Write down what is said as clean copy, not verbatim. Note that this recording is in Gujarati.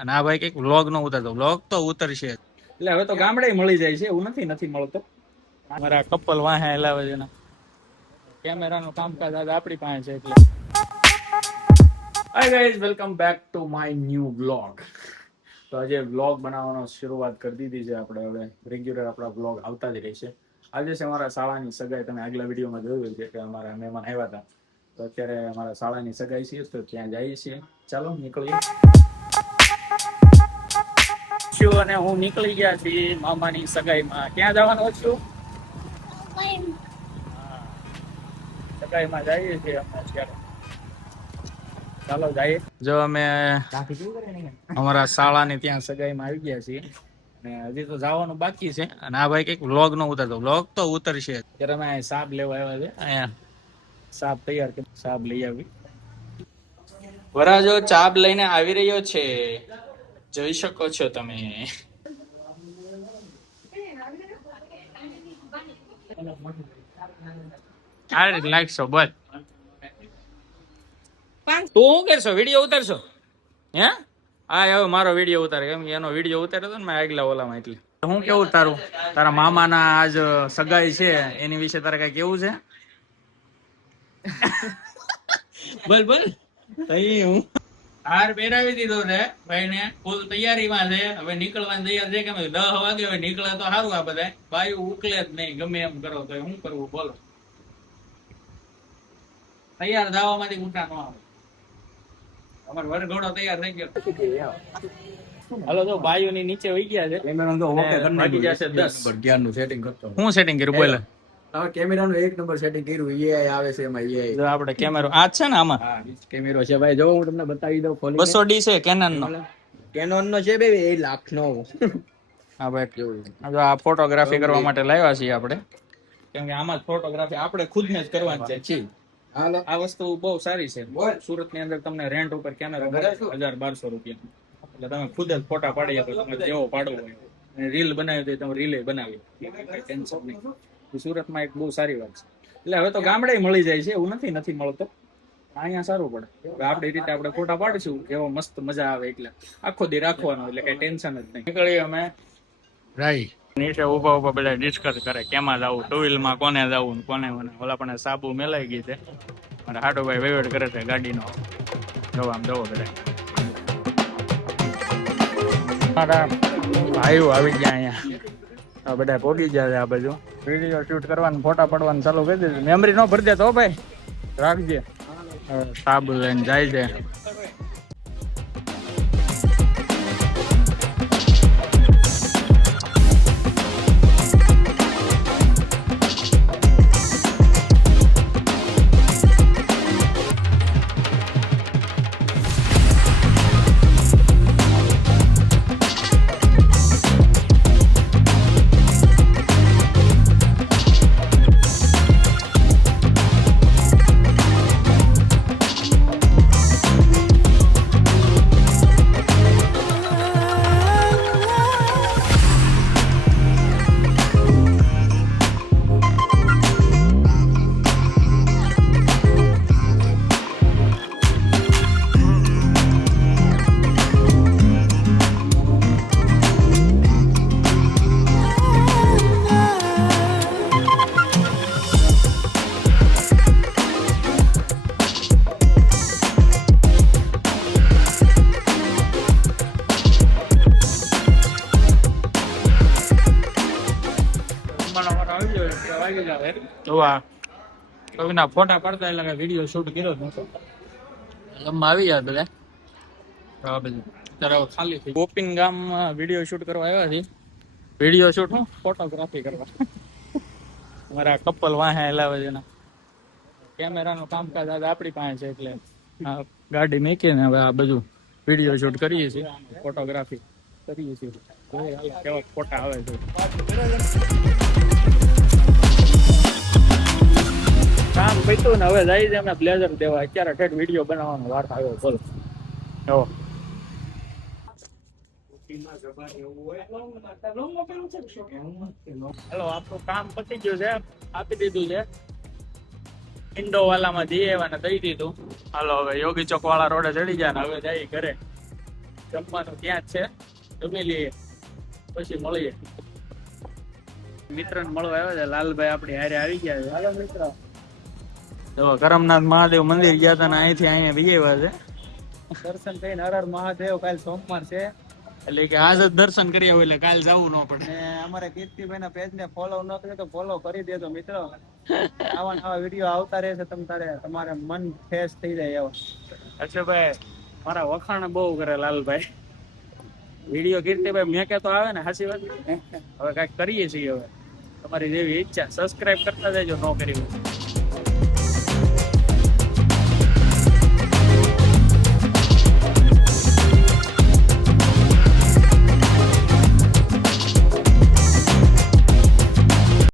અને આ ભાઈ કઈક વ્લોગ નો ઉતારતો, વ્લોગ તો ઉતરશે એટલે હવે તો ગામડે મળી જાય છે, એવું નથી મળતો. અમારા કપલ વાહે હલાવે છે, કેમેરાનું કામકાજ આજે આપણી પાસે છે એટલે. Hi guys, welcome back to my new vlog. તો આજે વ્લોગ બનાવવાનો શરૂઆત કરી દીધી છે આપણે. હવે રેગ્યુલર આપણા વ્લોગ આવતા જ રહેશે. આજે છે અમારા શાળાની સગાઈ. તમે આગલા વિડીયોમાં જોયું છે કે અમારા મહેમાન આવ્યા હતા, તો અત્યારે અમારા શાળાની સગાઈ છે તો ત્યાં જઈએ છીએ. ચાલો નીકળીએ. અને હું નીકળી ગયા છીએ મામાની સગાઈમાં. ક્યાં જવાનું છું? સગાઈમાં જઈએ છીએ અમે અત્યારે. ચાલો જઈએ. જો અમે અમારા શાળાની ત્યાં સગાઈમાં આવી ગયા છીએ અને હજી તો જવાનું બાકી છે. અને આ ભાઈ કઈક વ્લોગ નો ઉતારતો, વ્લોગ તો ઉતરશે. અત્યારે અમે સાબ લેવા આવ્યા છે. અહીંયા સાબ તૈયાર કરી, સાબ લઈ આવી. વરાજો ચાબ લઈને આવી રહ્યો છે, જોઈ શકો છો તમે. લાગશો બસ. તું શું કરશો? વિડીયો ઉતારશો? હે? હા, હવે મારો વિડીયો ઉતારે, કેમ કે એનો વિડીયો ઉતાર્યો હતો ને મેં આગલા ઓલામાં. એટલે હું કેવું તારું, તારા મામાના આજ સગાઈ છે એની વિશે તારે કઈ કેવું છે? બોલ બોલ. હું હાર પહેરાવી દીધો છે ભાઈ ને, ફૂલ તૈયારીમાં છે. હવે નીકળવાની તૈયાર છે કે 10 વાગે હવે નીકળે તો સારું. આ બધા બાયું ઉકલે જ નહીં, ગમે એમ કરો તો શું કરવું બોલો. તૈયાર થવામાંથી ઊંટા ન આવે. અમારો વરઘોડો તૈયાર થઈ ગયો. હાલો તો બાયું ની નીચે વહી ગયા છે. બાકી જશે 10. સેટિંગ કરતો હું સેટિંગ કર્યું બોલે? હવે કેમેરાનું 1 નંબર સેટિંગ કર્યું. AI આવે છે એમાં. AI જો આપણે કેમેરો આ છે ને, આમાં હા કેમેરો છે ભાઈ. જો હું તમને બતાવી દઉં ખોલી. 200D છે કેનન નો. કેનોન નો છે બે 1 લાખ નો. હા ભાઈ, જો આ ફોટોગ્રાફી કરવા માટે લાવ્યા છીએ આપણે, કેમ કે આમાં જ ફોટોગ્રાફી આપણે ખુદ ને જ કરવાની છે. આ વસ્તુ બહુ સારી છે. સુરત ની અંદર તમને રેન્ટ ઉપર કેમેરા મળે 1000-1200 રૂપિયા. એટલે તમે ખુદ જ ફોટા પાડી શકો. તમે જેવો પાડવો હોય અને રીલ બનાવી દે તમે રીલે બનાવી, ટેન્શન નહીં. સુરતમાં એક બહુ સારી વાત છે. એટલે હવે તો ગામડે મળી જાય છે, એવું નથી મળતો. અહીંયા સારું પડે. આપણી રીતે આપણે ફોટા પાડીશું, એવો મસ્ત મજા આવે. એટલે આખો દી રાખવાનો, એટલે કઈ ટેન્શન જ નહીં. નીકળી અમે રાઈ નીચે ઉભા બધા ડિસ્કસ કરે કેમાં જવું, ટુ વ્હીલ માં કોને જવું, કોને ઓલા પણ સાબુ મેલાઈ ગઈ છે. મારા હાડુભાઈ વહીવટ કરે છે ગાડીનો. જવા આમ જવો બધા મારા ભાઈઓ આવી ગયા અહીંયા. બધા પોગી ગયા છે આ બાજુ. વિડીયો શૂટ કરવાનું, ફોટા પાડવાનું ચાલુ કરી દીધું. મેમરી નો ભરી દેતો ભાઈ, રાખજે. સાબુ લઈને જાય છે. ફોટા પાડતા એટલે વિડીયો શૂટ કર્યો નતો. આવી જાય બધા. અત્યારે ખાલી થઈ ગોપીન ગામમાં વિડીયો શૂટ કરવા આવ્યા છે. વિડીયો શૂટ હું ફોટોગ્રાફી કરવા. અમારા કપલ વાહે હલાવે છે ને, કેમેરાનું કામકાજ આજે આપણી પાસે છે. એટલે ગાડી મૂકીને હવે આ બધું વિડીયો શૂટ કરીએ છીએ, ફોટોગ્રાફી કરીએ છીએ. કેવા ફોટા આવે છે. કામ પૈતું ને હવે જાય છે એમને બ્લેઝર દેવા. અત્યારે ઠેઠ વિડીયો બનાવવાનો વાર આવ્યો. બોલો એવો હેલો, આપણું કામ પતી ગયું છે, આપી દીધું છે. ઇન્ડો વાલામાં જઈ આવ્યા ને દઈ દીધું. હાલો હવે યોગી ચોક વાળા રોડે ચડી ગયા ને હવે જઈ ઘરે. જમવાનું ત્યાં જ છે, જમી લઈએ પછી મળીએ. મિત્રને મળવા આવ્યા છે, લાલભાઈ આપણી હારે આવી ગયા છે. હાલો મિત્ર. તો કરમનાથ મહાદેવ મંદિર ગયા હતા ને અહીંથી અહીંયા વિજયવા છે. દર્શન કરીને હર હર મહાદેવ. કાલ સોમવાર છે એટલે કે આજ જ દર્શન કર્યા હોય એટલે કાલ જવું ન પડે. અમારે કીર્તિભાઈ ના પેજ ને ફોલો ન કરે તો ફોલો કરી દેજો મિત્રો. આવા નવા વિડીયો આવતા રહેશે, તમારે મન ફ્રેશ થઈ જાય એવો. અક્ષયભાઈ મારા વખાણ બહુ કરે લાલભાઈ. વિડીયો કીર્તિભાઈ મેં કહેતો આવે ને, સાચી વાત. હવે કઈક કરીએ છીએ. હવે તમારી જેવી ઈચ્છા. સબસ્ક્રાઇબ કરતા જજો ન કરી હોય.